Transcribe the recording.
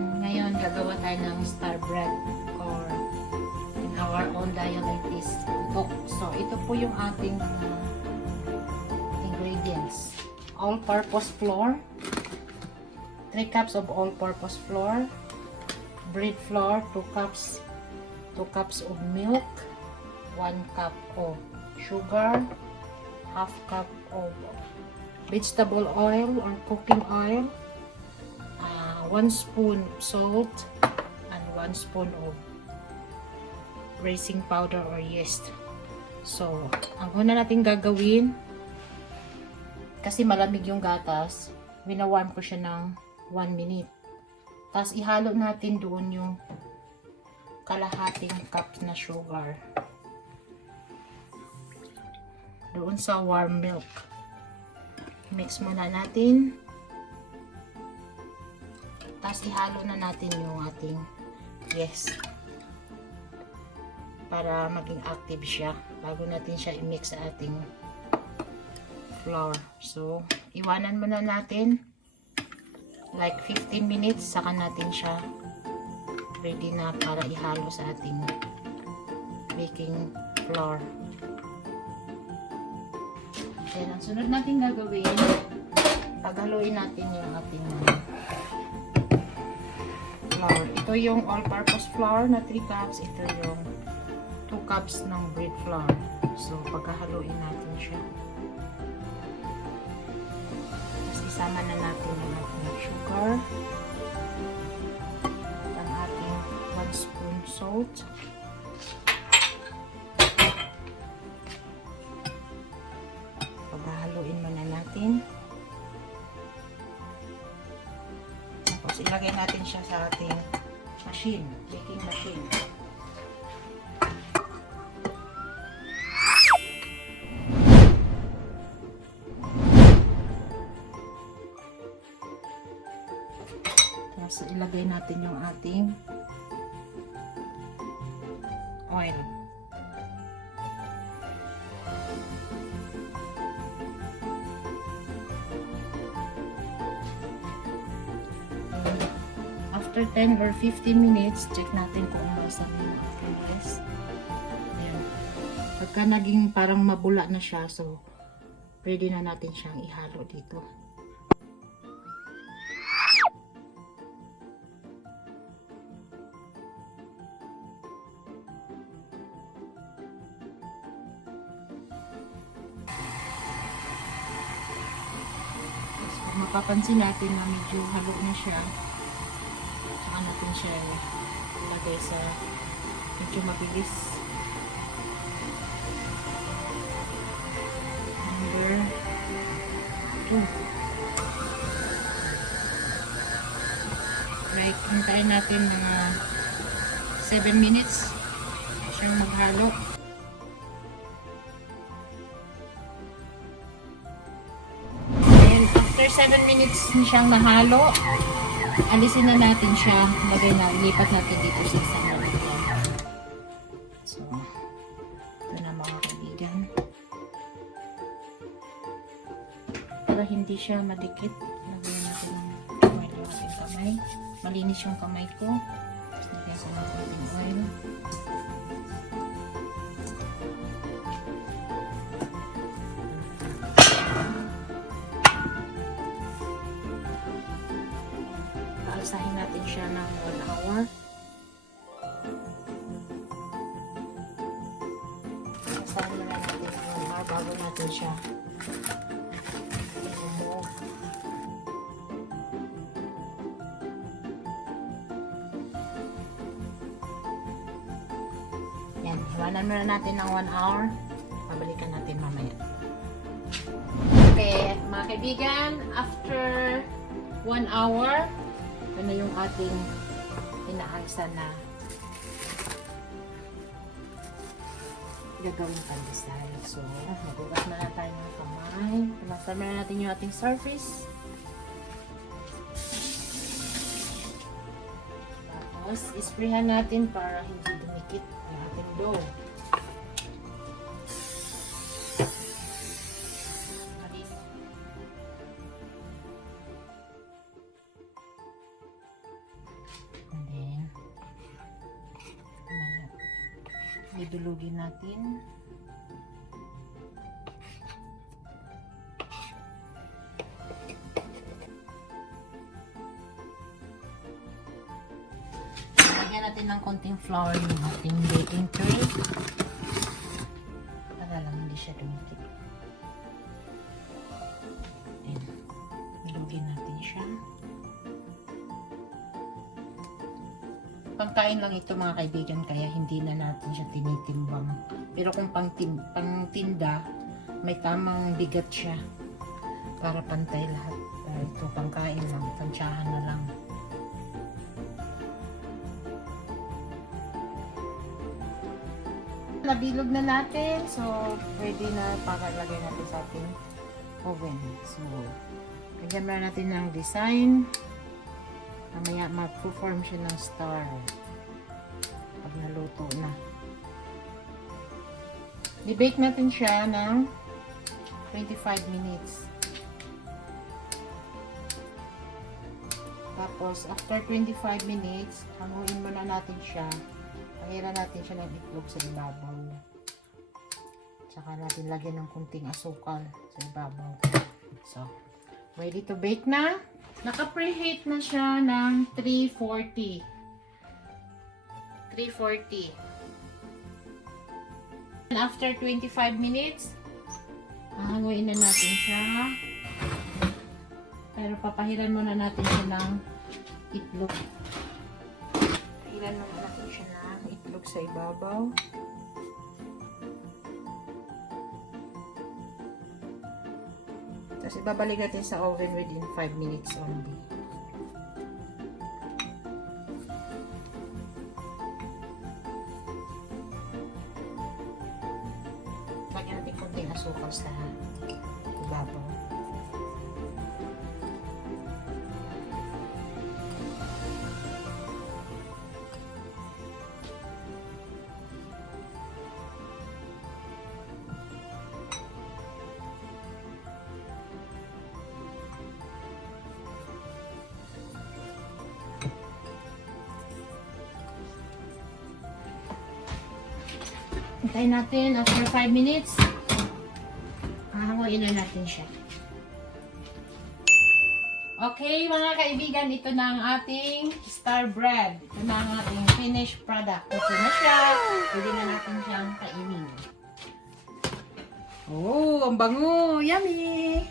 Ngayon, gagawa tayo ng star bread or in our own dialect is putok. So, ito po yung ating ingredients. All-purpose flour, 3 cups of all-purpose flour, bread flour, 2 cups of milk, 1 cup of sugar, half cup of vegetable oil or cooking oil, 1 spoon salt, and 1 spoon of raising powder or yeast. So, ang una natin gagawin, kasi malamig yung gatas, winawarm ko siya ng 1 minute. Tapos, ihalo natin doon yung kalahating cup na sugar. Doon sa warm milk. Mix muna natin. Tapos ihalo na natin yung ating yeast para maging active siya bago natin siya i-mix sa ating flour. So, iwanan muna natin like 15 minutes, saka natin siya ready na para ihalo sa ating baking flour. Then, ang sunod natin gagawin, paghaluin natin yung ating flour. Ito yung all-purpose flour na 3 cups. Ito yung 2 cups ng bread flour. So, pagkahaluin natin siya. Tapos, isama na natin yung ating sugar. Ang ating 1 spoon salt. Pagkahaluin muna natin. Tapos, ilagay natin siya sa ating machine, baking machine. Tapos, ilagay natin yung ating oil. After 10 or 15 minutes, check natin kung masa na yung ating rice. Ayan. Pagka naging parang mabula na siya, so ready na natin siyang ihalo dito. So, mapapansin natin na medyo halo na siya. Natin siya ilagay sa medyo mabilis. Number 2. Right, hintayin natin mga 7 minutes siyang maghalo. And after 7 minutes siyang nahalo, alisin na natin siya. Bagay na, lipat natin dito sa isang lalagyan. So, ito na mga kaibigan. Para hindi siya madikit, lagyan natin ng oil yung ating kamay. Malinis yung kamay ko. Tapos lagyan ko ng ating oil. Asahin natin siya ng 1 hour. Asahin na natin ng 1 hour bago natin siya i-remove. Yan, iwanan muna natin ng 1 hour. Pabalikan natin mamaya. Okay, mga kaibigan, after 1 hour, ito na yung ating inaansa na gagawin pandesal. So, magugas na tayo ng kamay. Palasan na natin yung ating surface. Tapos, isprayhan natin para hindi dumikit yung ating dough. Bibulugin natin. Lagyan natin ng konting flour yung ating baking tray. Para lang hindi siya dumikit. Ayan. Bilugin natin siya. Pangkain lang ito mga kaibigan, kaya hindi na natin siya tinitimbang. Pero kung pangtinda, may tamang bigat siya para pantay lahat. Ito pangkain lang, tansyahan na lang. Nabilog na natin, so pwede na para lagay natin sa ating oven. So, lagyan na natin ng design. Mamaya mag-form siya ng star pag naluto na. I-bake natin siya ng 25 minutes. Tapos, after 25 minutes, hanguin muna natin siya. Pahiran natin siya ng itlog sa ibabaw. Tsaka natin lagyan ng kunting asukal sa ibabaw. So, ready to bake na. Naka-preheat na siya ng 340. 340. And after 25 minutes, hahanguin na natin siya. Pero papahiran muna natin siya ng itlog. Pahiran muna natin siya ng itlog sa ibabaw. Tapos ibabalik natin sa oven within 5 minutes only. Lagyan natin konting asukal sa ibabaw. Hintayin natin after 5 minutes. Hahanguin na natin siya. Okay mga kaibigan, ito na ang ating star bread. Ito na ang ating finished product. Ito na siya. Pwede na natin siyang kainin. Oh, ang bango! Yummy!